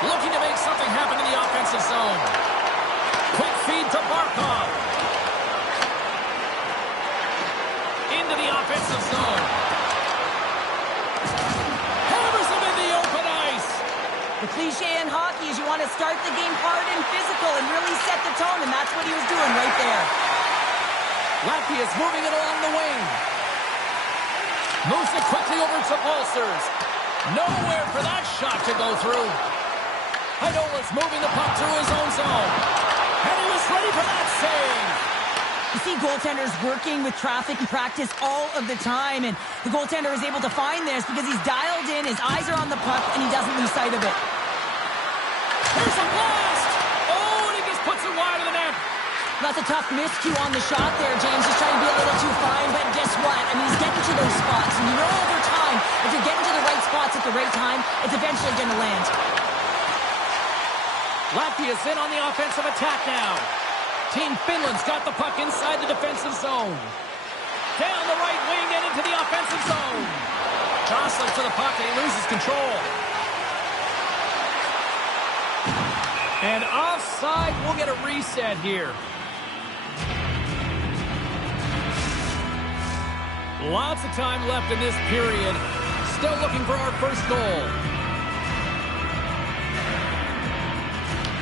Looking to make something happen in the offensive zone. Quick feed to Barkov. Into the offensive zone. Hammers him in the open ice. The cliche in hockey is you want to start the game hard and physical and really set the tone, and that's what he was doing right there. Latvia's moving it along the wing. Moves it quickly over to Polsters. Nowhere for that shot to go through. Heidola's moving the puck through his own zone. And he was ready for that save. You see goaltenders working with traffic and practice all of the time, and the goaltender is able to find this because he's dialed in, his eyes are on the puck, and he doesn't lose sight of it. Here's a blast! Oh, and he just puts it wide of the net. That's a tough miscue on the shot there, James. Just trying to be a little too fine, but guess what? I mean, he's getting to those spots, and you know over time, if you're getting to the right spots at the right time, it's eventually going to land. Latvia's in on the offensive attack now. Team Finland's got the puck inside the defensive zone. Down the right wing and into the offensive zone. Jostling to the puck and he loses control. And offside, we'll get a reset here. Lots of time left in this period. Still looking for our first goal.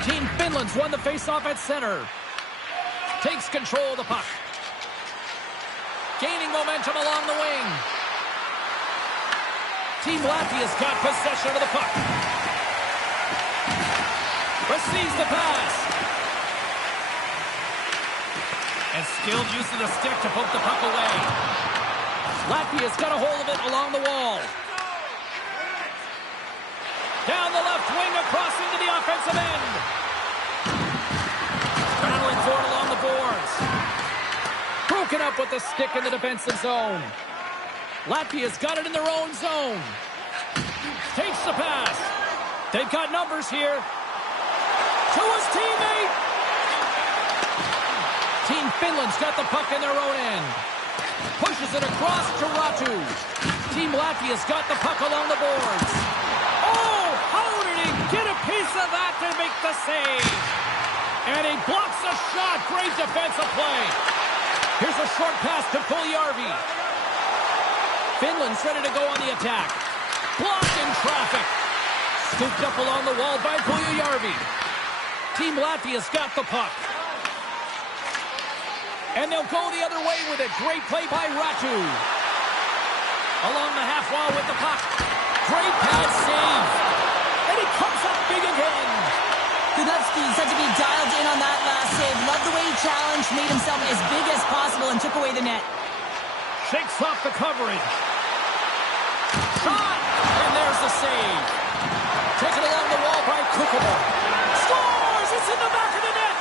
Team Finland's won the faceoff at center. Takes control of the puck. Gaining momentum along the wing. Team Latvia's got possession of the puck. Receives the pass. And skilled use of the stick to poke the puck away. Latvia's got a hold of it along the wall. Down the left wing across into the offensive end. Battling for it along the boards. Broken up with the stick in the defensive zone. Latvia's got it in their own zone. Takes the pass. They've got numbers here. To his teammate. Team Finland's got the puck in their own end. Pushes it across to Ratu. Team Latvia's got the puck along the boards. Oh, how did he get a piece of that to make the save? And he blocks the shot. Great defensive play. Here's a short pass to Puljujärvi. Finland's ready to go on the attack. Blocked in traffic. Scooped up along the wall by Puljujärvi. Team Latvia's got the puck. And they'll go the other way with it. Great play by Ratu. Along the half wall with the puck. Great pad save. And he comes up big again. Kudlevski said to be dialed in on that last save. Loved the way he challenged, made himself as big as possible, and took away the net. Shakes off the coverage. Shot! And there's the save. Taken along the wall by Kukola. Scores! It's in the back of the net!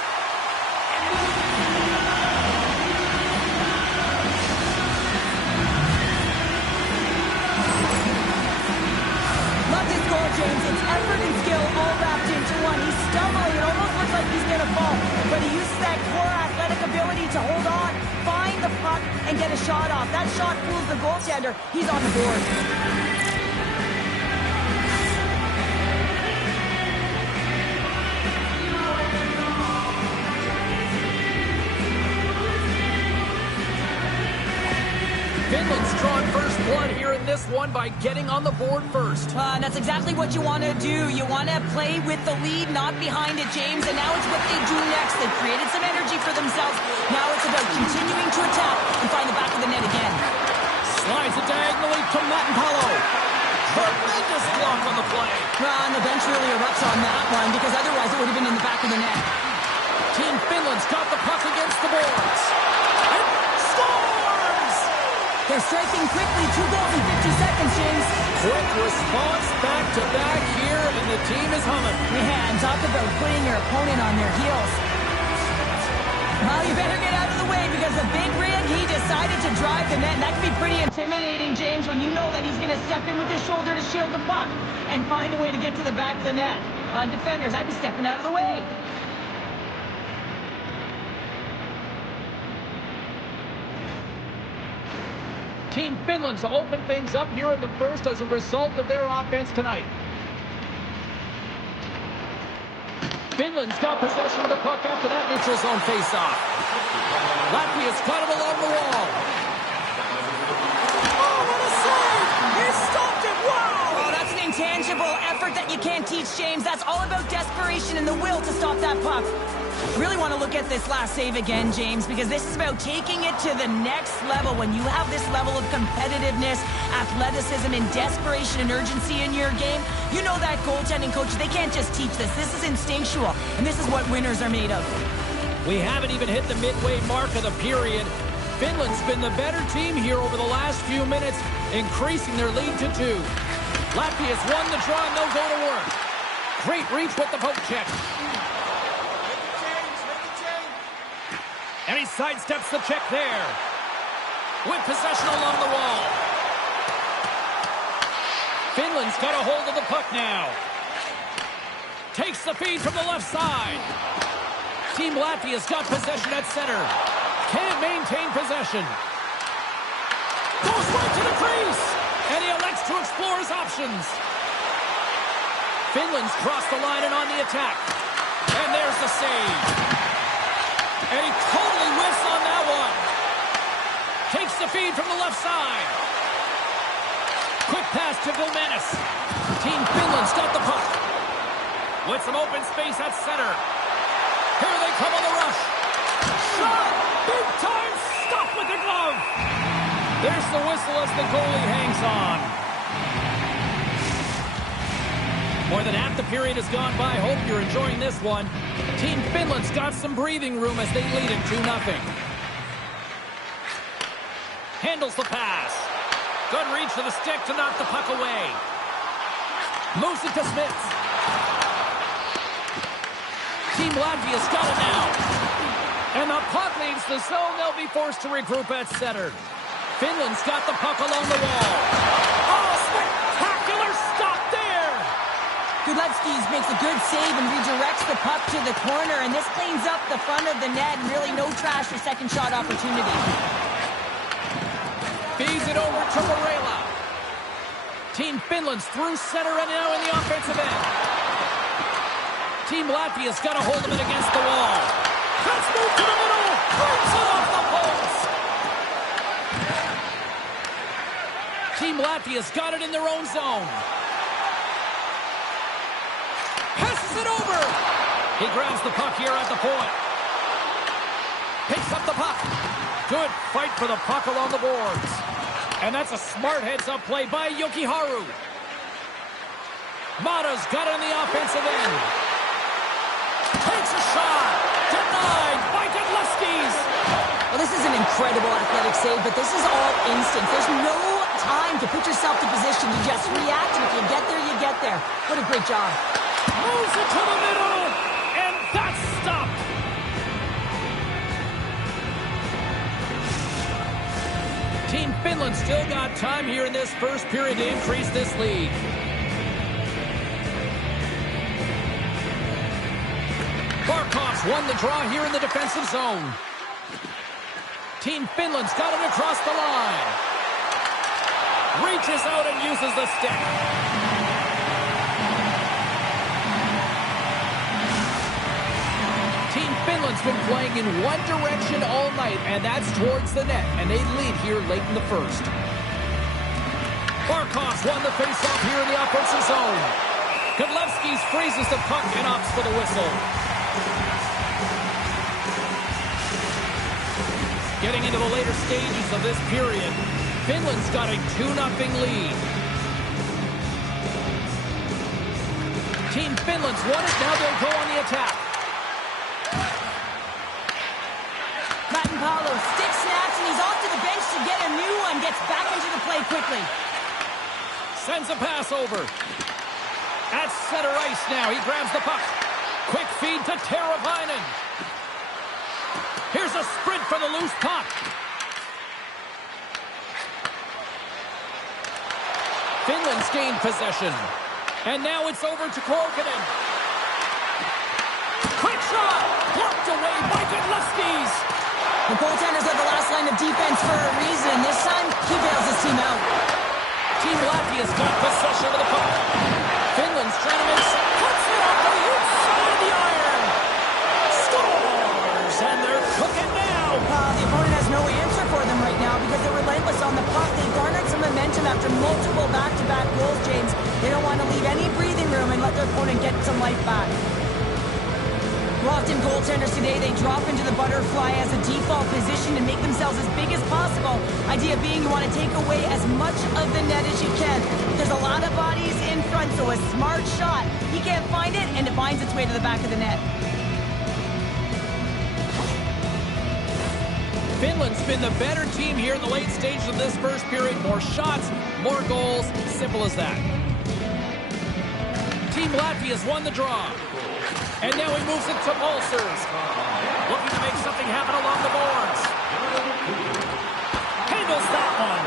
Loved his goal, James. It's effort and skill all wrapped into one. He's stumbling. It almost looks like he's going to fall. But he uses that core athletic ability to hold on, find the puck, and get a shot off. That shot fools the goaltender. He's on the board. Finland's drawn first blood here in this one by getting on the board first. And that's exactly what you want to do. You want to play with the lead, not behind it, James. And now it's what they do next. They've created some energy for themselves. Now it's about continuing to attack and find the back of the net again. Slides it diagonally to Mattenpalo. Tremendous block on the play. And the bench really erupts on that one because otherwise it would have been in the back of the net. Team Finland's got the puck against the boards. And scores! They're striking quickly. 2 goals in 50 seconds, James. Quick response back-to-back here, and the team is humming. Yeah, and talk about putting your opponent on their heels. Well, you better get out of the way because the big rig, he decided to drive the net. And that can be pretty intimidating, James, when you know that he's going to step in with his shoulder to shield the puck and find a way to get to the back of the net. Defenders, I'd be stepping out of the way. Team Finland's open things up here in the first as a result of their offense tonight. Finland's got possession of the puck after that neutral zone faceoff. Latvia's got him along the wall. Oh, what a save! He stopped it! Wow! Oh, that's an intangible effort that you can't teach, James. That's all about desperation and the will to stop that puck. Really want to look at this last save again, James, because this is about taking it to the next level. When you have this level of competitiveness, athleticism, and desperation and urgency in your game, you know that goaltending coaches, they can't just teach this. This is instinctual, and this is what winners are made of. We haven't even hit the midway mark of the period. Finland's been the better team here over the last few minutes, increasing their lead to 2. Latvia's won the draw, and they'll go to work. Great reach with the poke check. And he sidesteps the check there. With possession along the wall. Finland's got a hold of the puck now. Takes the feed from the left side. Team Latvia's got possession at center. Can't maintain possession. Goes right to the crease. And he elects to explore his options. Finland's crossed the line and on the attack. And there's the save. And he totally whiffs on that one. Takes the feed from the left side. Quick pass to Vilmanis. Team Finland's got the puck. With some open space at center. Here they come on the rush. Shot! Big time stop with the glove. There's the whistle as the goalie hangs on. More than half the period has gone by. Hope you're enjoying this one. Team Finland's got some breathing room as they lead it 2-0. Handles the pass. Good reach to the stick to knock the puck away. Moves it to Smith. Team Latvia's got it now. And the puck leaves the zone. They'll be forced to regroup at center. Finland's got the puck along the wall. Oh, spectacular stop there! Gudlevskis makes a good save and redirects the puck to the corner, and this cleans up the front of the net, and really no trash or second shot opportunity. Feeds it over to Varela. Team Finland's through center and now in the offensive end. Team Latvia's got a hold of it against the wall. Let's move to the middle. Brings it off the post. Team Latvia's got it in their own zone. Passes it over. He grabs the puck here at the point. Picks up the puck. Good fight for the puck along the boards. And that's a smart heads-up play by Jokiharju. Mata's got it in the offensive end. Takes a shot. Denied by Gudlevskis. Well, this is an incredible athletic save, but this is all instinct. There's no time to put yourself to position. You just react, and if you get there, you get there. What a great job. Moves it to the middle, and that's stopped. Team Finland still got time here in this first period to increase this lead. Barkov's won the draw here in the defensive zone. Team Finland's got it across the line. Reaches out and uses the stick. Team Finland's been playing in one direction all night, and that's towards the net, and they lead here late in the first. Barkov's won the faceoff here in the offensive zone. Gudlevskis freezes the puck and opts for the whistle. Getting into the later stages of this period, Finland's got a 2-0 lead. Team Finland's won it, now they'll go on the attack. Paulo stick snaps, and he's off to the bench to get a new one. Gets back into the play quickly. Sends a pass over. At center ice now. He grabs the puck. Quick feed to Teravainen. Here's a sprint for the loose puck. Finland's gained possession. And now it's over to Korkinen. Quick shot! Blocked away by Gudlevskis. The goaltenders are the last line of defense for a reason. This time, he bails his team out. Team Latvia's got possession of the puck. Finland's trying to make some... Puts it off to the inside of the iron. life back. Often goaltenders today, they drop into the butterfly as a default position and make themselves as big as possible. Idea being you want to take away as much of the net as you can. There's a lot of bodies in front, so a smart shot. He can't find it, and it finds its way to the back of the net. Finland's been the better team here in the late stages of this first period. More shots, more goals. Simple as that. Team Latvia's won the draw. And now he moves it to Ulcers. Looking to make something happen along the boards. Handles that one.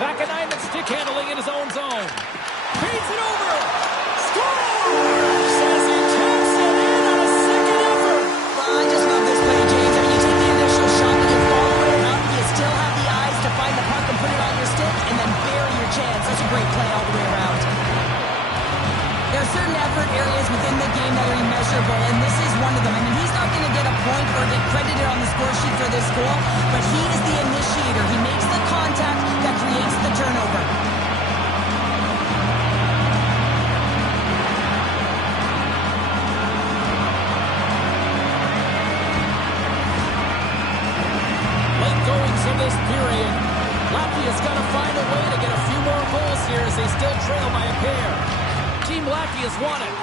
Vakanainen stick handling in his own zone. Feeds it over. Scores! Says he taps it in on a second effort. Well, I just love this play, James. I mean, you take the initial shot and you follow it up. You still have the eyes to find the puck and put it on your stick and then bury your chance. Such a great play all the way around. There are certain effort areas within the game that are immeasurable, and this is one of them. I mean, he's not going to get a point or get credited on the score sheet for this goal, but he is the initiator. He makes the contact that creates the turnover. Late goings in this period. Latvia's got to find a way to get a few more goals here as they still trail by a pair. Team Latvia's won it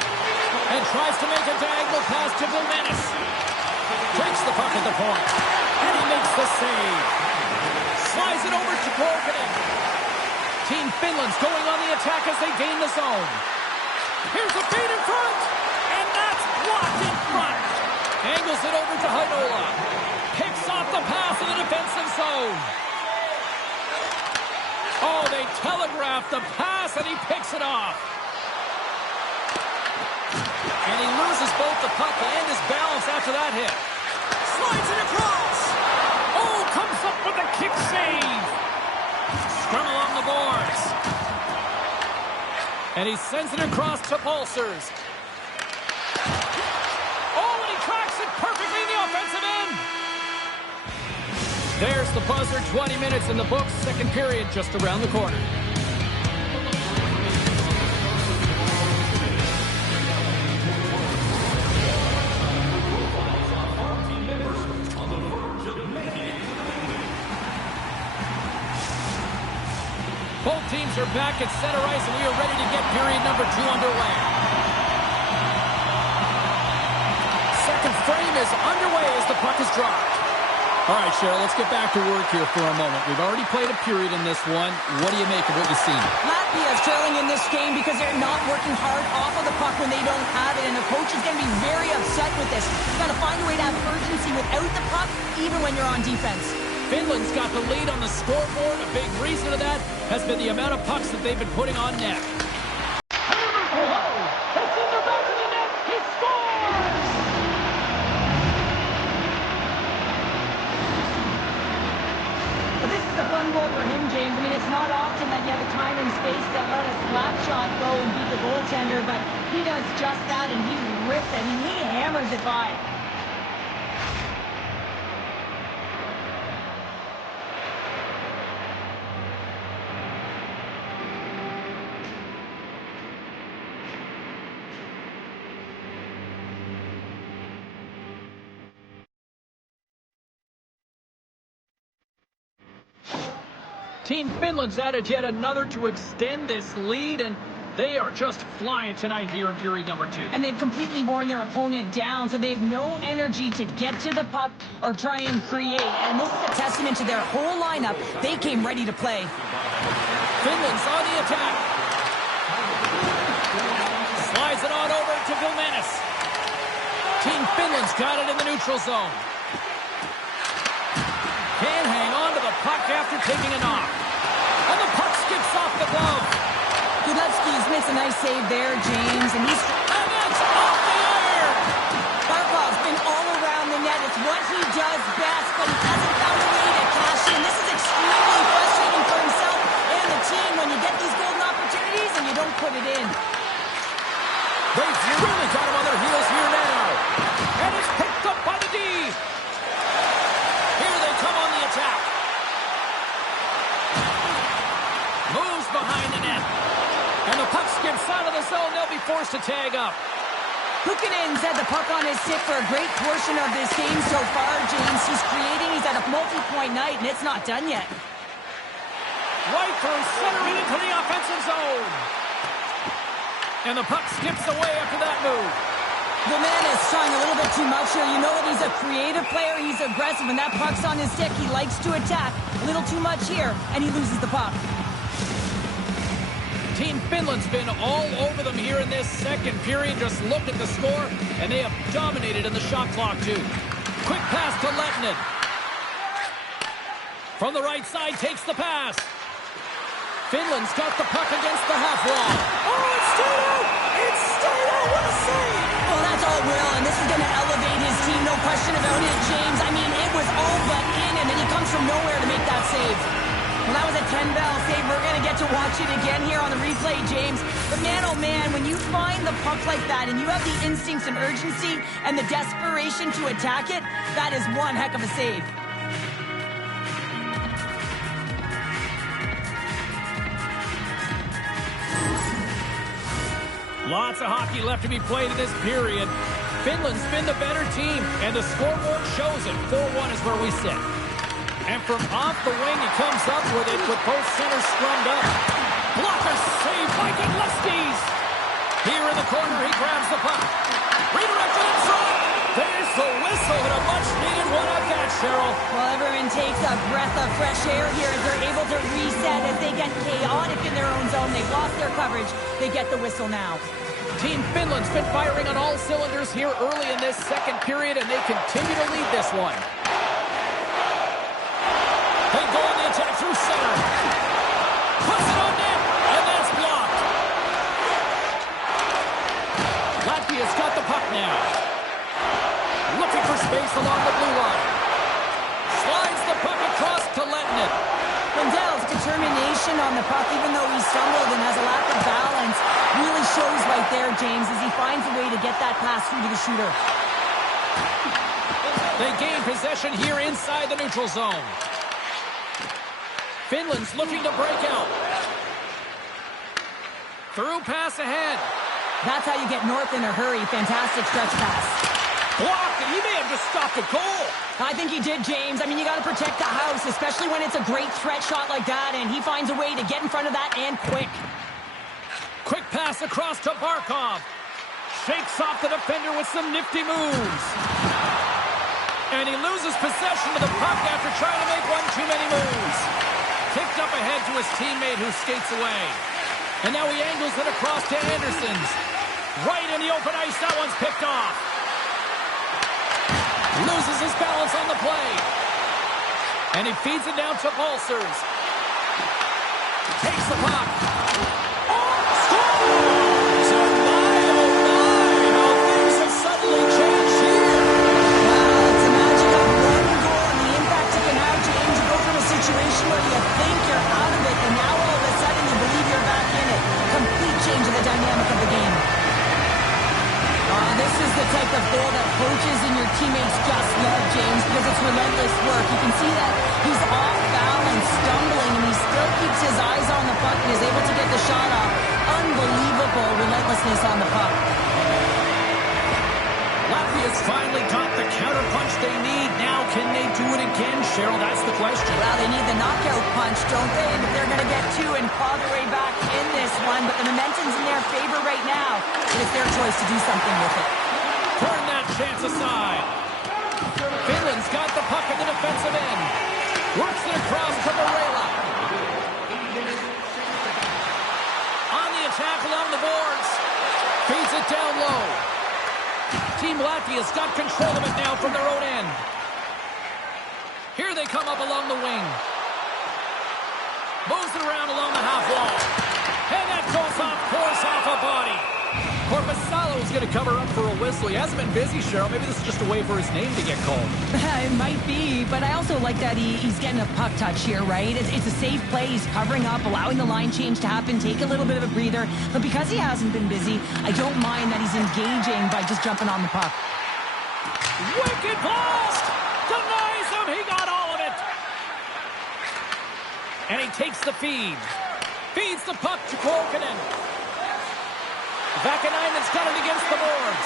and tries to make a diagonal pass to Vilmenis. Breaks the puck at the point, and he makes the save. Slides it over to Korkinen. Team Finland's going on the attack as they gain the zone. Here's a feed in front, and that's blocked in front. Angles it over to Heinola. Picks off the pass in the defensive zone. Oh, they telegraphed the pass, and he picks it off. And he loses both the puck and his balance after that hit. Slides it across. Oh, comes up with a kick save. Scrum along the boards. And he sends it across to Ulcers. Oh, and he tracks it perfectly in the offensive end. There's the buzzer. 20 minutes in the books. Second period just around the corner. Both teams are back at center ice, and we are ready to get period number 2 underway. Second frame is underway as the puck is dropped. All right, Cheryl, let's get back to work here for a moment. We've already played a period in this one. What do you make of what you've seen? Latvia is trailing in this game because they're not working hard off of the puck when they don't have it, and the coach is going to be very upset with this. You've got to find a way to have urgency without the puck, even when you're on defense. Finland's got the lead on the scoreboard. A big reason of that has been the amount of pucks that they've been putting on net. It's in the back of the net. He scores! But this is a fun goal for him, James. I mean, it's not often that you have the time and space to let a slap shot go and beat the goaltender, but he does just that, and he rips it. I mean, he hammers it by. Team Finland's added yet another to extend this lead, and they are just flying tonight here in period number 2. And they've completely worn their opponent down, so they have no energy to get to the puck or try and create. And this is a testament to their whole lineup. They came ready to play. Finland's on the attack. Slides it on over to Vilmenis. Team Finland's got it in the neutral zone. Can't hang on to the puck after taking a knock. And the puck skips off the glove. Gudlevsky's makes a nice save there, James, and he's... And it's off the iron! Barkov's been all around the net. It's what he does best, but he hasn't found a way to cash in. This is extremely frustrating for himself and the team when you get these golden opportunities and you don't put it in. They've really got him on their heels here now. And it's picked up by the D. Here they come on the attack. Moves behind the net. And the puck skips out of the zone. They'll be forced to tag up. Hukkinen's had the puck on his stick for a great portion of this game so far, James. He's creating, he's at a multi-point night, and it's not done yet. Right through center and into the offensive zone. And the puck skips away after that move. The man is trying a little bit too much here. You know that he's a creative player. He's aggressive. When that puck's on his stick, he likes to attack. A little too much here, and he loses the puck. Team Finland's been all over them here in this second period. Just look at the score, and they have dominated in the shot clock, too. Quick pass to Lehtinen. From the right side, takes the pass. Finland's got the puck against the half wall. Oh, it's stayed out! It's stayed out! What a save! Well, that's all Will, and this is going to elevate his team, no question about it, James. I mean, it was all but in him, and he comes from nowhere to make that save. Well, that was a 10-bell save. We're going to get to watch it again here on the replay, James. But man, oh man, when you find the puck like that and you have the instincts and urgency and the desperation to attack it, that is one heck of a save. Lots of hockey left to be played in this period. Finland's been the better team, and the scoreboard shows it. 4-1 is where we sit. And from off the wing, he comes up with it with both centers scrummed up. Blocker save by Godlewskis. Here in the corner, he grabs the puck. Redirected in front. There's the whistle, and a much-needed one at that, Cheryl. Well, everyone takes a breath of fresh air here as they're able to reset. As they get chaotic in their own zone, they've lost their coverage. They get the whistle now. Team Finland's been firing on all cylinders here early in this second period, and they continue to lead this one. They go on the attack through center. Puts it on net, and that's blocked. Latvia's got the puck now. Looking for space along the blue line. Slides the puck across to Lehtinen. Lindell's determination on the puck, even though he stumbled and has a lack of balance, really shows right there, James, as he finds a way to get that pass through to the shooter. They gain possession here inside the neutral zone. Finland's looking to break out. Through pass ahead. That's how you get north in a hurry. Fantastic stretch pass. Blocked, and he may have just stopped a goal. I think he did, James. I mean, you got to protect the house, especially when it's a great threat shot like that, and he finds a way to get in front of that and quick. Quick pass across to Barkov. Shakes off the defender with some nifty moves. And he loses possession of the puck after trying to make one too many moves. Kicked up ahead to his teammate who skates away. And now he angles it across to Andersons. Right in the open ice, that one's picked off. Loses his balance on the play. And he feeds it down to Balcers. Takes the puck. Scores! Oh my, how things have suddenly changed here. Wow, it's a magic of one goal and the impact it can have, James. You go from a situation where you think you're out of it, and now all of a sudden you believe you're back in it. Complete change of the dynamic of the game. This is the type of goal that coaches and your teammates just love, James, because it's relentless work. You can see that he's off balance, stumbling, and he still keeps his eyes on the puck and is able to get the shot off. Unbelievable relentlessness on the puck. Latvia's finally got the counterpunch they need. Now, can they do it again, Cheryl? That's the question. Well, they need the knockout punch, don't they? And if they're going to get two and claw their way back in this one, but the momentum's in their favor right now. And it's their choice to do something with it. Turn that chance aside. Finland's got the puck at the defensive end. Works it across to Varela. On the attack along the boards. Feeds it down low. Team Latvia's got control of it now from their own end. Here they come up along the wing. Moves it around along the half wall. And that goes off course off a body. Korpisalo's going to cover up for a whistle. He hasn't been busy, Cheryl. Maybe this is just a way for his name to get called. It might be, but I also like that he's getting a puck touch here, right? It's a safe play. He's covering up, allowing the line change to happen, take a little bit of a breather. But because he hasn't been busy, I don't mind that he's engaging by just jumping on the puck. Wicked blast! Denies him! He got all of it! And he takes the feed. Feeds the puck to Korkinen. Vakanainen's got it against the boards.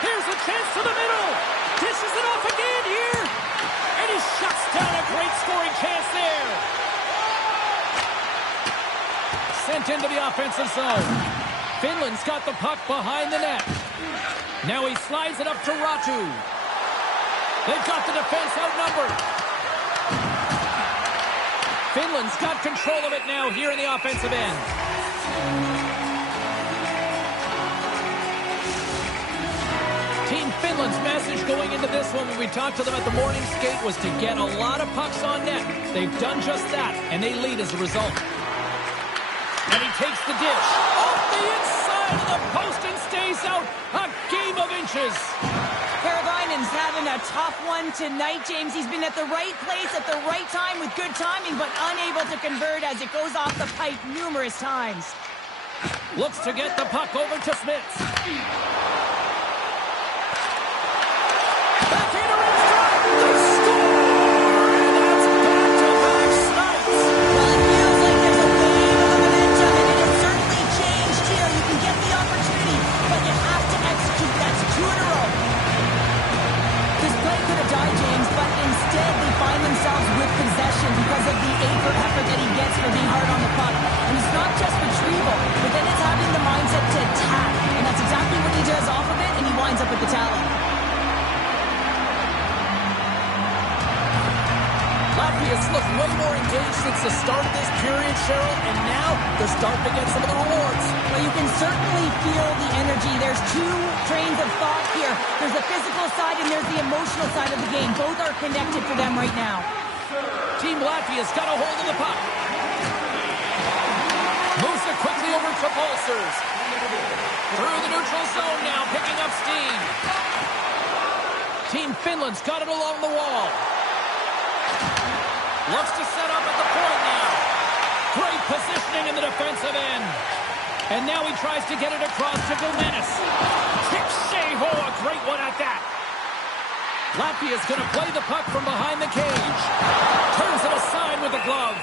Here's a chance to the middle. Dishes it off again here. And he shuts down a great scoring chance there. Sent into the offensive zone. Finland's got the puck behind the net. Now he slides it up to Ratu. They've got the defense outnumbered. Finland's got control of it now here in the offensive end. Team Finland's message going into this one when we talked to them at the morning skate was to get a lot of pucks on net. They've done just that, and they lead as a result. And he takes the dish off the inside of the post and stays out. A game of inches. Karavainen's having a tough one tonight, James. He's been at the right place at the right time with good timing, but unable to convert as it goes off the pipe numerous times. Looks to get the puck over to Smits. Backhander in stride. They score! And that's back-to-back snites. Well, it feels like there's a wave of momentum, and it has certainly changed here. You can get the opportunity, but you have to execute. That's 2 in a row. This play could have died, James, but instead they find themselves with possession because of the effort that he gets for being hard on the puck. And it's not just retrieval, but then it's having the mindset to attack. And that's exactly what he does off of it, and he winds up with the tally. Latvia's looked way more engaged since the start of this period, Cheryl, and now they're starting to get some of the rewards. Well, you can certainly feel the energy. There's 2 trains of thought here. There's the physical side and there's the emotional side of the game. Both are connected for them right now. Team Latvia's got a hold of the puck. Moves it quickly over to Pulsers. Through the neutral zone now, picking up steam. Team Finland's got it along the wall. Looks to set up at the point now. Great positioning in the defensive end. And now he tries to get it across to Gomenis. Tiksheho, a great one at that. Latvia's going to play the puck from behind the cage. Turns it aside with the glove.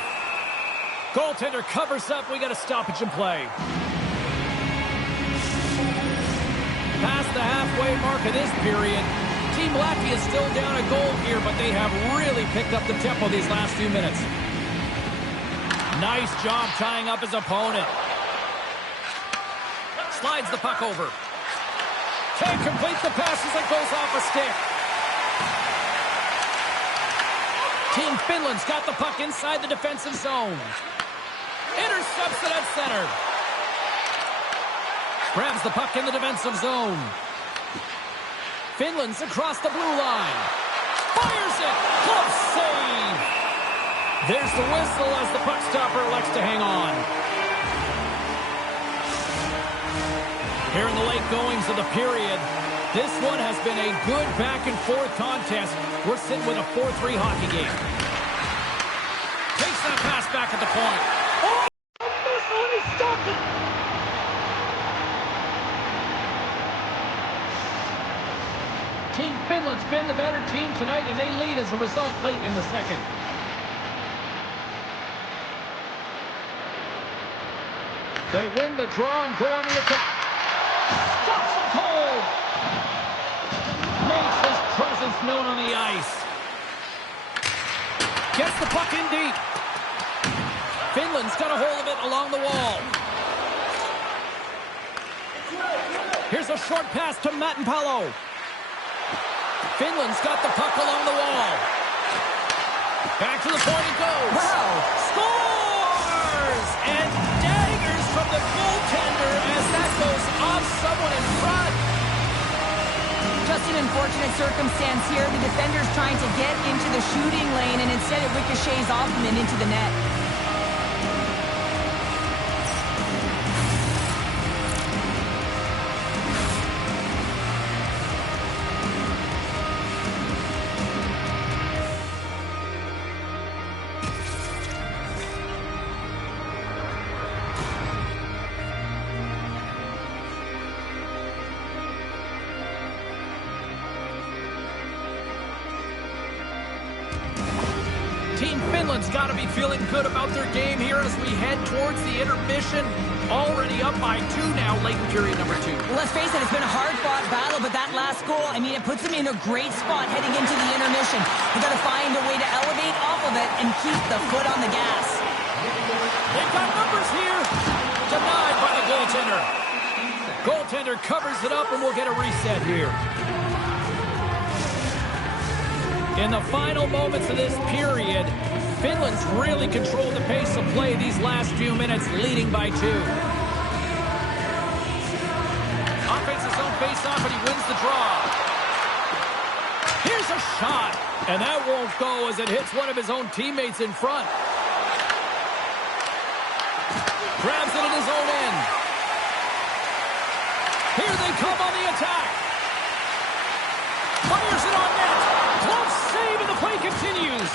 Goaltender covers up. We got a stoppage in play. Past the halfway mark of this period. Team Latvia is still down a goal here, but they have really picked up the tempo these last few minutes. Nice job tying up his opponent. Slides the puck over. Can't complete the pass as it goes off a stick. Team Finland's got the puck inside the defensive zone. Intercepts it at center. Grabs the puck in the defensive zone. Finland's across the blue line. Fires it! Close save! There's the whistle as the puck stopper elects to hang on. Here in the late goings of the period, this one has been a good back-and-forth contest. We're sitting with a 4-3 hockey game. Takes that pass back at the point. Oh! A missile and he stopped it! Team Finland's been the better team tonight, and they lead as a result late in the second. They win the draw and go on the attack. Stops him cold. Makes his presence known on the ice. Gets the puck in deep. Finland's got a hold of it along the wall. Here's a short pass to Mattenpalo. Finland's got the puck along the wall. Back to the point it goes. Wow. Scores! And daggers from the goaltender as that goes off someone in front. Just an unfortunate circumstance here. The defender's trying to get into the shooting lane, and instead it ricochets off him and into the net. Team Finland's got to be feeling good about their game here as we head towards the intermission. Already up by 2 now, late in period number 2. Well, let's face it, it's been a hard-fought battle, but that last goal, I mean, it puts them in a great spot heading into the intermission. They've got to find a way to elevate off of it and keep the foot on the gas. They've got numbers here. Denied by the goaltender. Goaltender covers it up, and we'll get a reset here. In the final moments of this period, Finland's really controlled the pace of play these last few minutes, leading by 2. Offense his own face-off, and he wins the draw. Here's a shot, and that won't go as it hits one of his own teammates in front. Grabs it in his own end. Here they come on the attack. Fires it on net. Close save, and the play continues.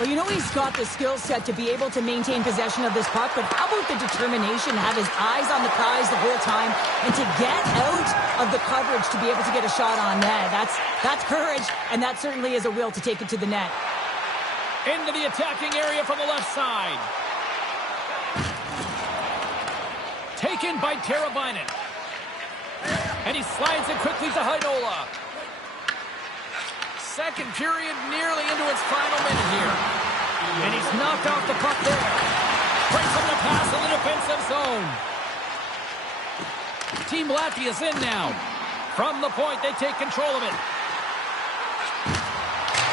Well, you know he's got the skill set to be able to maintain possession of this puck, but how about the determination to have his eyes on the prize the whole time and to get out of the coverage to be able to get a shot on net? That's courage, and that certainly is a will to take it to the net. Into the attacking area from the left side. Taken by Teravainen. And he slides it quickly to Heinola. Second period nearly into its final minute here. And he's knocked off the puck there. Brings him to pass in the defensive zone. Team Latvia's in now. From the point, they take control of it.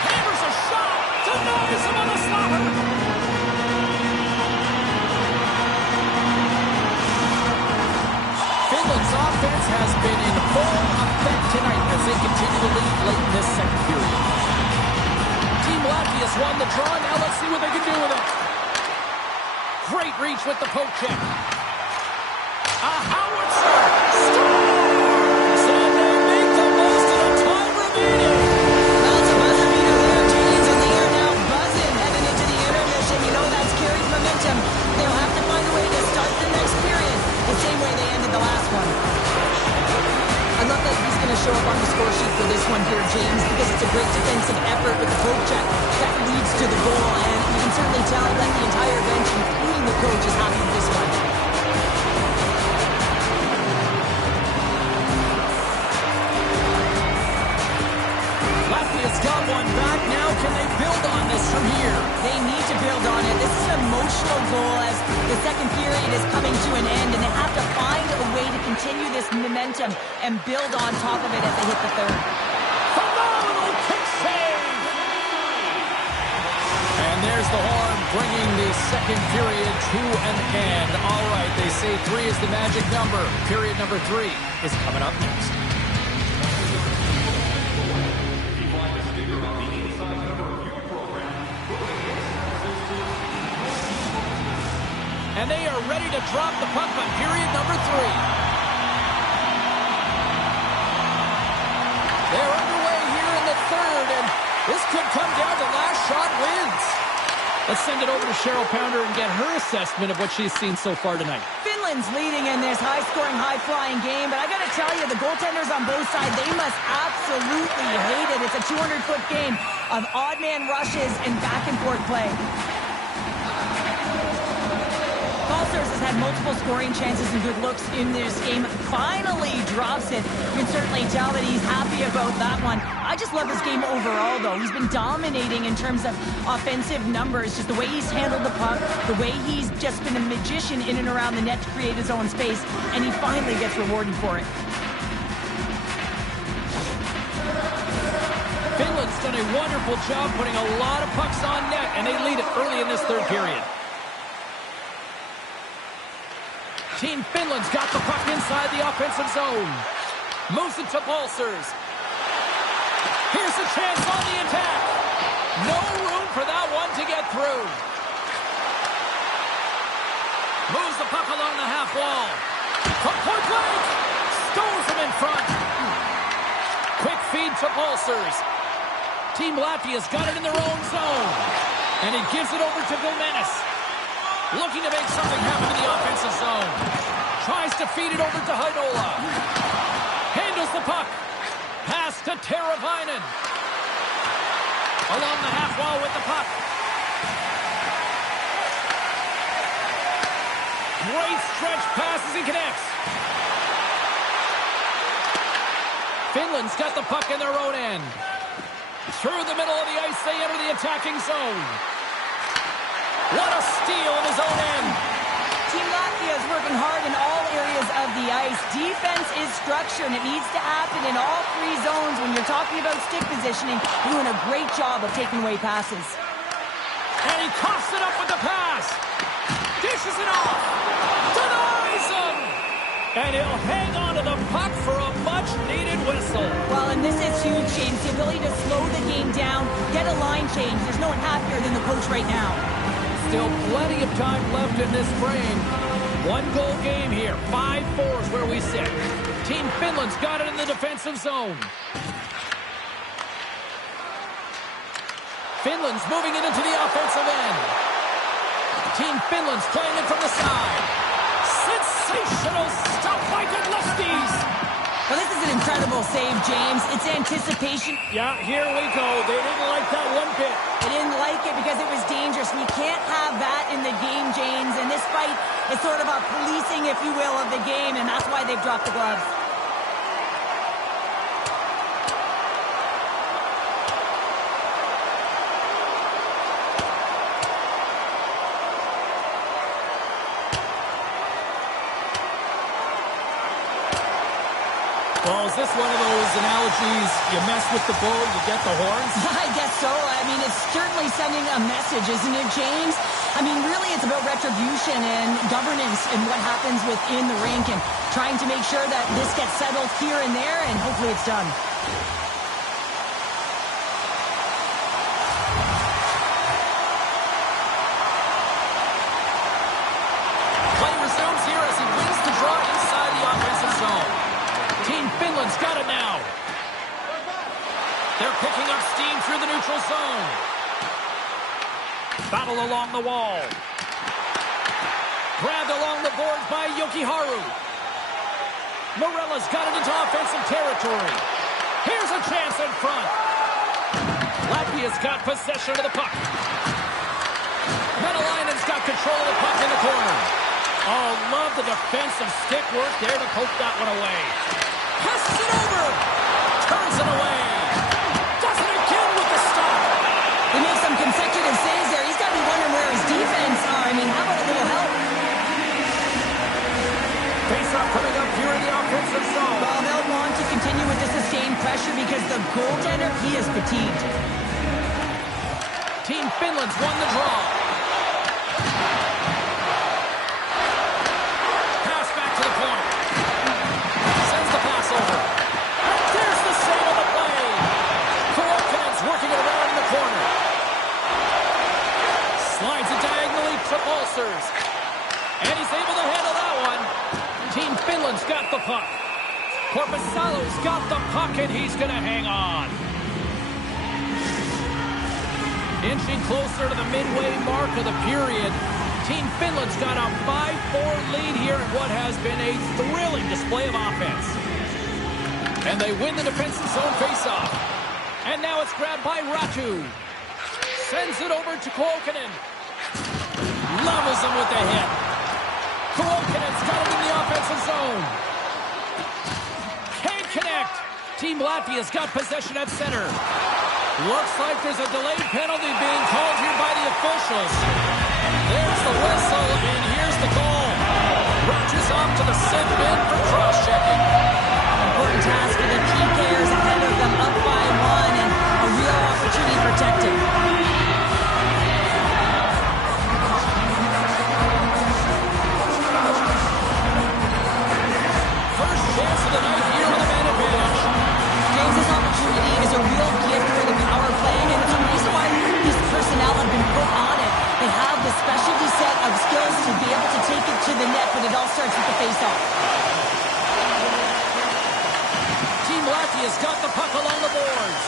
Hammers a shot. Denies him on the slapper. Finland's offense has been in full effect tonight as they continue to lead late in this second period. Team Latvia's won the draw. Now let's see what they can do with it. Great reach with the poke check. A howitzer scores! And they make the most of the time remaining. That's a buzzer beater there, James, and they are now buzzing heading into the intermission. You know that's carried momentum. They'll have to find a way to start the next period the same way they ended the last one. I love that he's going to show up on the score sheet for this one here, James, because it's a great defensive effort with the poke check that leads to the goal, and you can certainly tell that the entire bench, including the coach, is happy with this one. Latvia's got one back. Now can they build on this from here? They need to build on it. This is an emotional goal as the second period is coming to an end, and they have to find a way to continue this momentum and build on top of it as they hit the third. Phenomenal kick save! And there's the horn bringing the second period to an end. All right, they say 3 is the magic number. Period number 3 is coming up next. And they are ready to drop the puck on period number 3. They're underway here in the third, and this could come down to last shot wins. Let's send it over to Cheryl Pounder and get her assessment of what she's seen so far tonight. Finland's leading in this high-scoring, high-flying game, but I got to tell you, the goaltenders on both sides, they must absolutely hate it. It's a 200-foot game of odd-man rushes and back-and-forth play. Has had multiple scoring chances and good looks in this game. Finally drops it. You can certainly tell that he's happy about that one. I just love his game overall, though. He's been dominating in terms of offensive numbers. Just the way he's handled the puck, the way he's just been a magician in and around the net to create his own space, and he finally gets rewarded for it. Finland's done a wonderful job putting a lot of pucks on net, and they lead it early in this third period. Team Finland's got the puck inside the offensive zone. Moves it to Balcers. Here's a chance on the attack. No room for that one to get through. Moves the puck along the half wall. From point blank. Stones him in front. Quick feed to Balcers. Team Latvia's got it in their own zone. And he gives it over to Vilmenis. Looking to make something happen in the offensive zone. Tries to feed it over to Heinola. Handles the puck. Pass to Teravainen. Along the half wall with the puck. Great stretch passes and connects. Finland's got the puck in their own end. Through the middle of the ice, they enter the attacking zone. What a steal in his own end. Team Latvia is working hard in all areas of the ice. Defense is structure, and it needs to happen in all three zones. When you're talking about stick positioning, you're doing a great job of taking away passes. And he coughs it up with the pass. Dishes it off. Denies him. And he'll hang on to the puck for a much-needed whistle. Well, and this is huge, James. The ability to slow the game down, get a line change. There's no one happier than the coach right now. Still plenty of time left in this frame. One-goal game here. 5-4 is where we sit. Team Finland's got it in the defensive zone. Finland's moving it into the offensive end. Team Finland's playing it from the side. Sensational stuff by good lefties. Well, this is an incredible save, James. It's anticipation. Yeah, here we go. They didn't like that one bit. They didn't like it because it was dangerous. And you can't have that in the game, James. And this fight is sort of a policing, if you will, of the game. And that's why they've dropped the gloves. Well, is this one of those analogies, you mess with the bull, you get the horns? I guess so. I mean, it's certainly sending a message, isn't it, James? I mean, really, it's about retribution and governance and what happens within the rink and trying to make sure that this gets settled here and there, and hopefully it's done. Play resumes here as he wins the draw inside the offensive zone. Team Finland's got it now. They're picking up steam through the neutral zone. Battle along the wall. Grabbed along the boards by Jokiharju. Morella's got it into offensive territory. Here's a chance in front. Latvia's got possession of the puck. Metalainen's got control of the puck in the corner. Oh, love the defensive stick work there to poke that one away. Passes it over. Turns it away. Does it again with the stop. He makes some consecutive saves there. He's got to be wondering where his defense are. I mean, how about a little help? Face-off coming up here in the offensive zone. Well, they'll want to continue with the sustained pressure because the goaltender, he is fatigued. Team Finland's won the draw. Pass back to the point. Sends the pass over. There's the save of the play. Korokinen's working it around in the corner. Slides it diagonally to Ulcers. And he's able to handle that one. Team Finland's got the puck. Korpisalo's got the puck, and he's going to hang on. Inching closer to the midway mark of the period. Team Finland's got a 5-4 lead here in what has been a thrilling display of offense. And they win the defensive zone faceoff. And now it's grabbed by Ratu. Sends it over to Korokinen. Levels him with the hit. Korokinen's got it in the offensive zone. Can't connect. Team Latvia's got possession at center. Looks like there's a delayed penalty being called here by the officials. There's the whistle, and here's the goal. Rogers off to the sit bin for cross-checking. Important task for the key players ahead of them, up by 1, and a real opportunity protected. First chance of the night here on the man advantage. James, this opportunity is a real gift for the power play, and it's a reason why these personnel have been put on it. They have the specialty set of skills to be able to take it to the net, but it all starts with the face-off. Team Latvia's got the puck along the boards.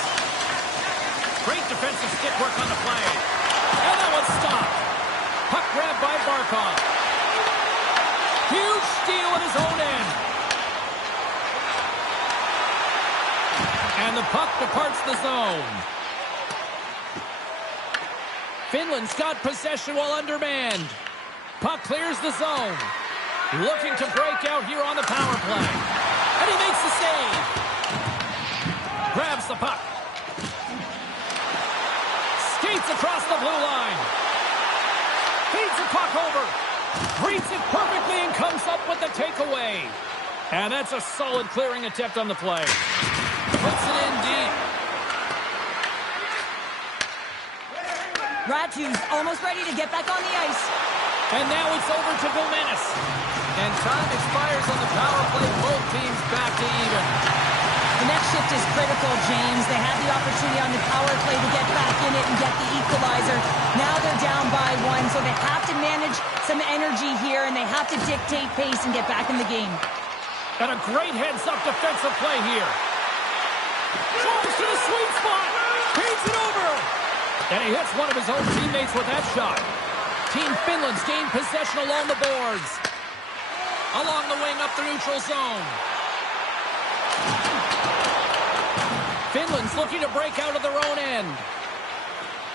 Great defensive stick work on the play. And that one's stopped. Puck grabbed by Barkov. Huge steal at his own end. And the puck departs the zone. Finland's got possession while undermanned. Puck clears the zone. Looking to break out here on the power play. And he makes the save. Grabs the puck. Skates across the blue line. Feeds the puck over. Reads it perfectly and comes up with the takeaway. And that's a solid clearing attempt on the play. Puts it in deep. Ratu's almost ready to get back on the ice. And now it's over to Vilmanis. And time expires on the power play. Both teams back to even. The next shift is critical, James. They had the opportunity on the power play to get back in it and get the equalizer. Now they're down by 1, so they have to manage some energy here, and they have to dictate pace and get back in the game. And a great heads-up defensive play here. Drives to the sweet spot. Feeds it over. And he hits one of his own teammates with that shot. Team Finland's gained possession along the boards. Along the wing up the neutral zone. Finland's looking to break out of their own end.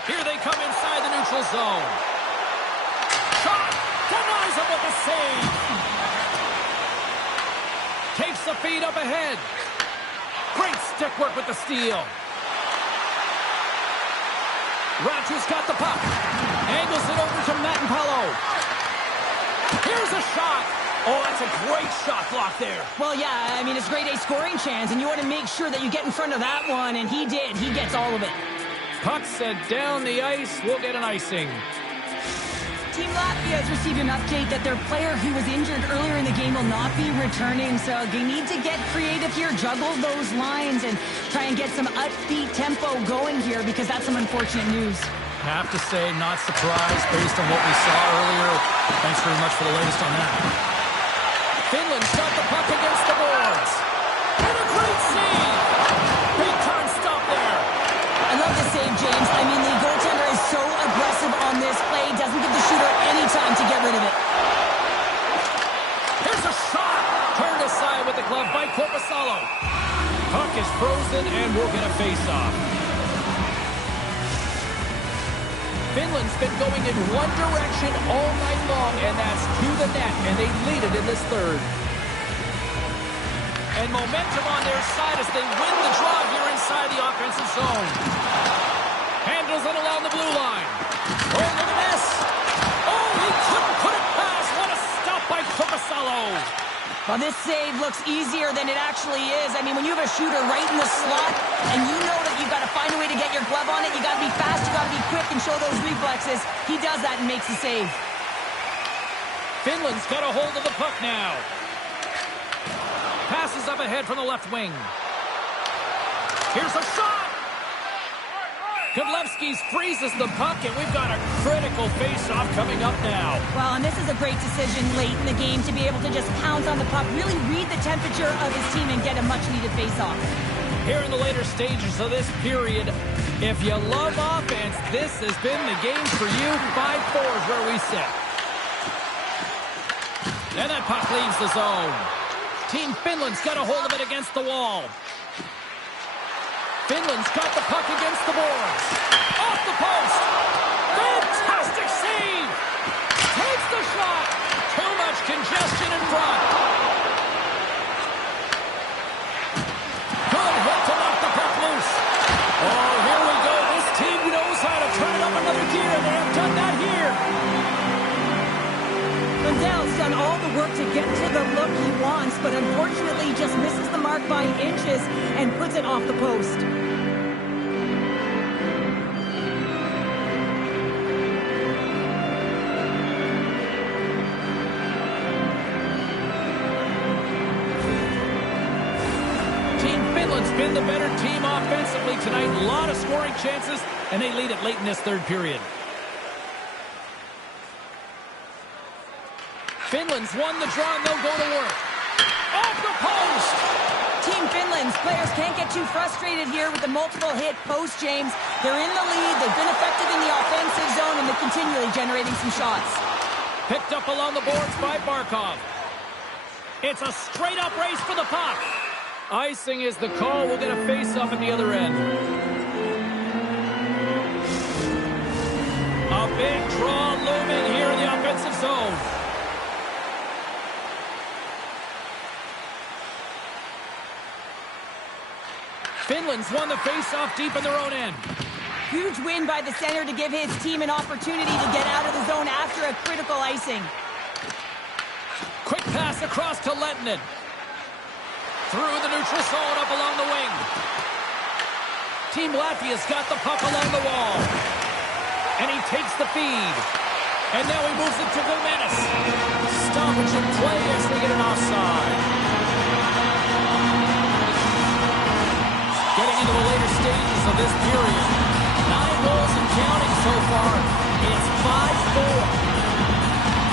Here they come inside the neutral zone. Shot! Denies him with the save. Takes the feed up ahead. Great stick work with the steal. Ratu's got the puck. Angles it over to Mattenpalo. Here's a shot. Oh, that's a great shot block there. Well, yeah, I mean, it's grade A scoring chance, and you want to make sure that you get in front of that one, and he did. He gets all of it. Puck set down the ice. We'll get an icing. Team Latvia has received an update that their player who was injured earlier in the game will not be returning, so they need to get creative here, juggle those lines, and try and get some upbeat tempo going here, because that's some unfortunate news. Have to say, not surprised based on what we saw earlier. Thanks very much for the latest on that. Finland's got the puck against the boards. And a great save! Big time stop there. I love the save, James. I mean, the goaltender is so aggressive on this play, doesn't give the shooter any time to get rid of it. Here's a shot! Turned aside with the glove by Korpisalo. Puck is frozen and we'll get a face-off. Finland's been going in one direction all night long, and that's to the net, and they lead it in this third. And momentum on their side as they win the draw here inside the offensive zone. Handles it along the blue line. Oh, look at this. Oh, he couldn't put it past. What a stop by Korpisalo. Well, this save looks easier than it actually is. I mean, when you have a shooter right in the slot, and you know that you've got to find a way to get your glove on it, you got to be fast, you got to be quick and show those reflexes. He does that and makes the save. Finland's got a hold of the puck now. Passes up ahead from the left wing. Here's a shot! Godlewski's freezes the puck, and we've got a critical face-off coming up now. Well, and this is a great decision late in the game to be able to just pounce on the puck, really read the temperature of his team and get a much-needed face-off. Here in the later stages of this period, if you love offense, this has been the game for you. 5-4 is where we sit. And that puck leaves the zone. Team Finland's got a hold of it against the wall. Finland's got the puck against the boards. Off the post. Fantastic save. Takes the shot. Too much congestion in front. Good hit to knock the puck loose. Oh, here we go. This team knows how to turn it up another gear, and they have done that here. Lundell's done all the work to get to the look he wants, but unfortunately just misses the mark by inches and puts it off the post. Finland's been the better team offensively tonight. A lot of scoring chances, and they lead it late in this third period. Finland's won the draw, and they'll go to work. Off the post! Team Finland's players can't get too frustrated here with the multiple hit post, James. They're in the lead, they've been effective in the offensive zone, and they're continually generating some shots. Picked up along the boards by Barkov. It's a straight-up race for the puck. Icing is the call. We'll get a face-off at the other end. A big draw looming here in the offensive zone. Finland's won the face-off deep in their own end. Huge win by the center to give his team an opportunity to get out of the zone after a critical icing. Quick pass across to Lettinen. Through the neutral zone, up along the wing. Team Latvia's got the puck along the wall. And he takes the feed. And now he moves it to Gomenis. Stoppage of play as they get an offside. Getting into the later stages of this period. 9 goals and counting so far. It's 5-4.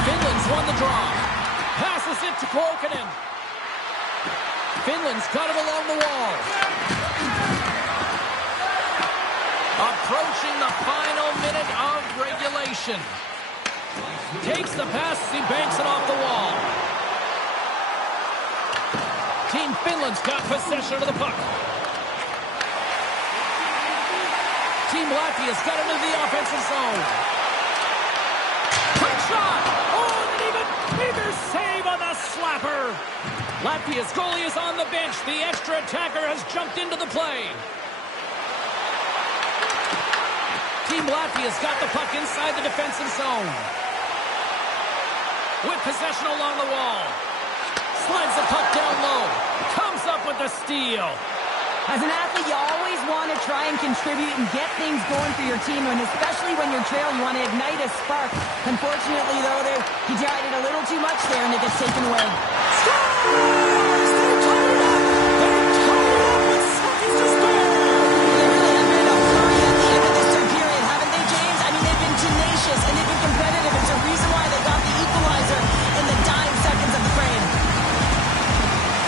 Finland's won the draw. Passes it to Korkinen. Finland's got it along the wall. Approaching the final minute of regulation. Takes the pass as he banks it off the wall. Team Finland's got possession of the puck. Team Latvia's got into the offensive zone. Quick shot! Oh, and an even bigger save on the slapper. Latvia's goalie is on the bench. The extra attacker has jumped into the play. Team Latvia's got the puck inside the defensive zone. With possession along the wall. Slides the puck down low. Comes up with the steal. As an athlete, you always want to try and contribute and get things going for your team, and especially when you're trailing, you want to ignite a spark. Unfortunately, though, he tried it a little too much there, and it gets taken away. Scores! They're tied it up! They're tied it up with seconds to spare! They really have been a hurry at the end of this third period, haven't they, James? I mean, they've been tenacious, and they've been competitive. It's a reason why they got the equalizer in the dying seconds of the frame.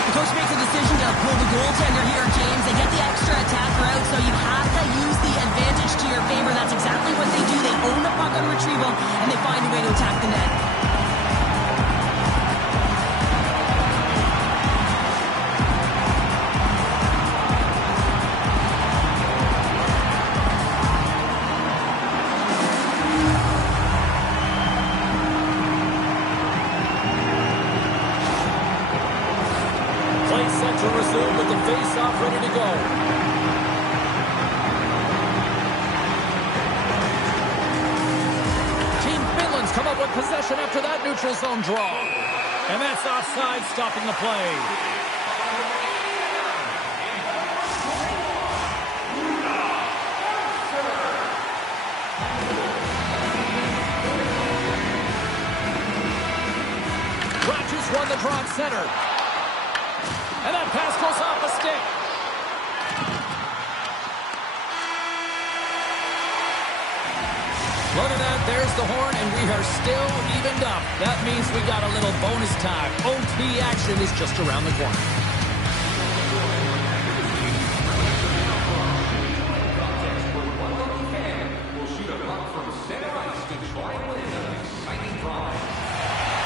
The coach makes a decision to pull the goaltender here, James. They get the extra attacker out, so you have to use the advantage to your favor. That's exactly what they do. They own the puck on retrieval, and they find a way to attack the net. Play set to resume with the face-off ready to go. Team Finland's come up with possession after that neutral zone draw. And that's offside, stopping the play. Rogers won the draw at center. And that pass goes off the stick. Look at that, there's the horn, and we are still evened up. That means we got a little bonus time. OT action is just around the corner.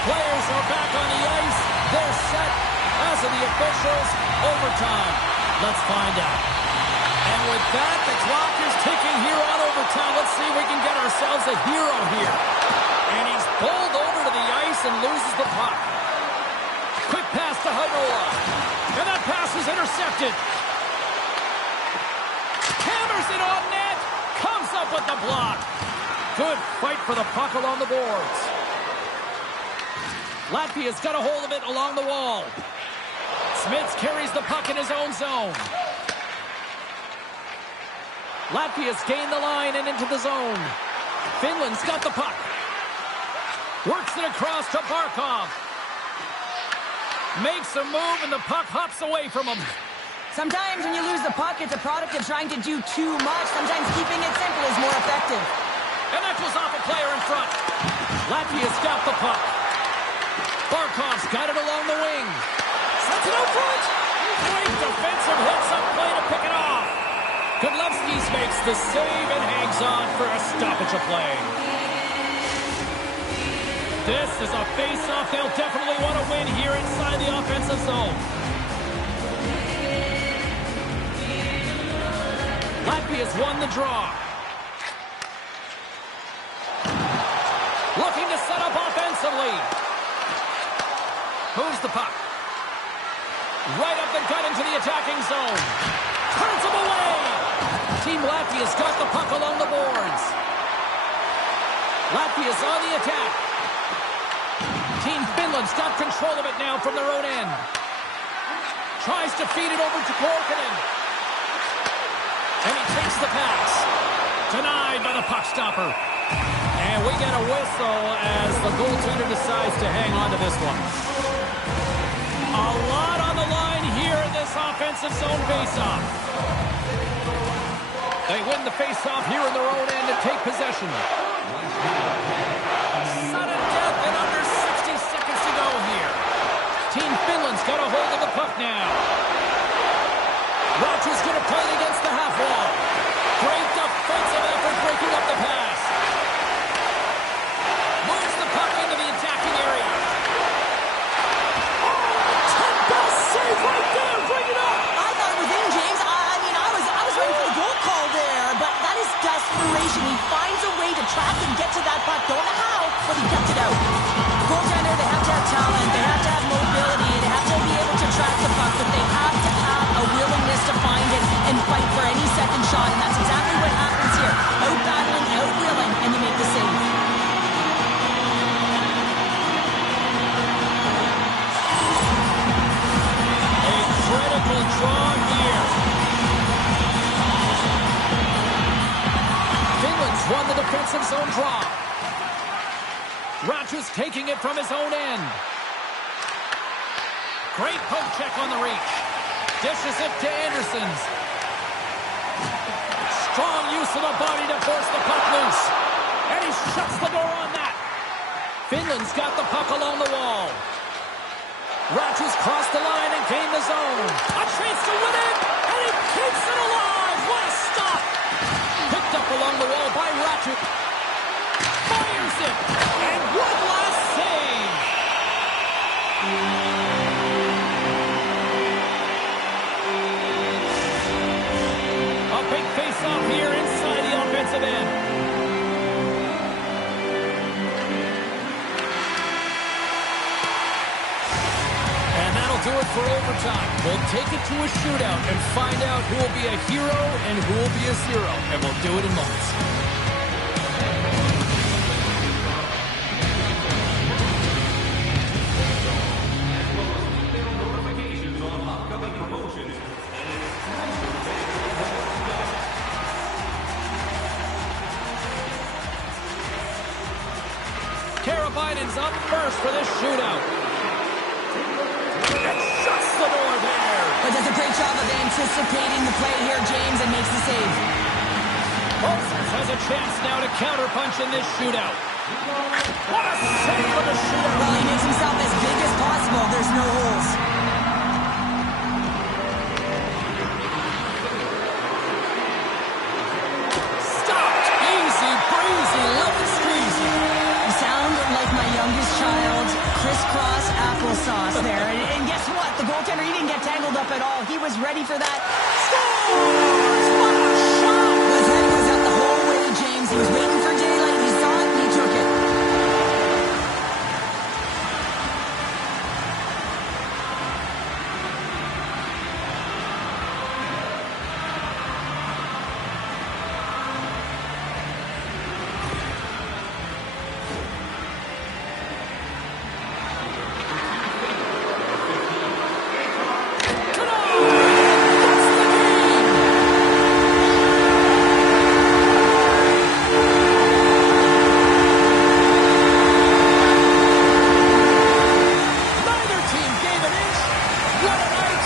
Players are back on the ice. They're set. As of the officials, overtime. Let's find out. And with that, the clock is ticking here on overtime. Let's see if we can get ourselves a hero here. And he's pulled over to the ice and loses the puck. Quick pass to Hydrola. And that pass is intercepted. Hammers it on net. Comes up with the block. Good fight for the puck along the boards. Latvia's got a hold of it along the wall. Smits carries the puck in his own zone. Latvia's gained the line and into the zone. Finland's got the puck. Works it across to Barkov. Makes a move and the puck hops away from him. Sometimes when you lose the puck, it's a product of trying to do too much. Sometimes keeping it simple is more effective. And that goes off a player in front. Latvia's got the puck. Barkov's got it along the wing. Sets it out front. Great defensive hits up play to pick it off. Godlevskis makes the save and hangs on for a stoppage of play. This is a face-off they'll definitely want to win here inside the offensive zone. Latvia's won the draw. Looking to set up offensively. Moves the puck. Right up the gut into the attacking zone. Turns him Team Latvia's got the puck along the boards. Latvia's on the attack. Team Finland's got control of it now from their own end. Tries to feed it over to Korkinen. And he takes the pass. Denied by the puck stopper. And we get a whistle as the goaltender decides to hang on to this one. A lot on the line here in this offensive zone faceoff. They win the faceoff here in their own end and take possession. Sudden death in under 60 seconds to go here. Team Finland's got a hold of the puck now. Rogers going to play it against the half wall. Great defensive effort breaking up the pass. Moves the puck into the attacking area. Best save right there. Bring it up. I thought it was in, James. I was ready for the goal call there, but that is desperation. He finds a way to track and get to that puck. Don't know how, but he kept it out. Goaltender, they have to have talent. They have to have mobility. They have to be able to track the puck, but they have to have a willingness to find it and fight for any second shot, and that's exactly what happens here. Out-battling, out-willing, and you make the save. Critical draw here. Finland's won the defensive zone draw. Rogers taking it from his own end. Great poke check on the reach. Dishes it to Andersons. Strong use of the body to force the puck loose. And he shuts the door on that. Finland's got the puck along the wall. Rogers crossed the line and gained the zone. A chance to win it, and he keeps it alive. What a stop. Picked up along the wall by Rogers. Fires it, and one last save. A big face-off here inside the offensive end. Do it for overtime. We'll take it to a shootout and find out who will be a hero and who will be a zero. And we'll do it in moments. Kara Biden's up first for this shootout. Shuts the door there. But does a great job of anticipating the play here, James, and makes the save. Moses has a chance now to counterpunch in this shootout. What a save for the shootout. Well, he makes himself as big as possible. There's no holes. Stopped. Easy breezy. Lemon squeezy. You sound like my youngest child. Crisscross applesauce there. And guess what? The goaltender, he didn't get tangled up at all. He was ready for that. Score!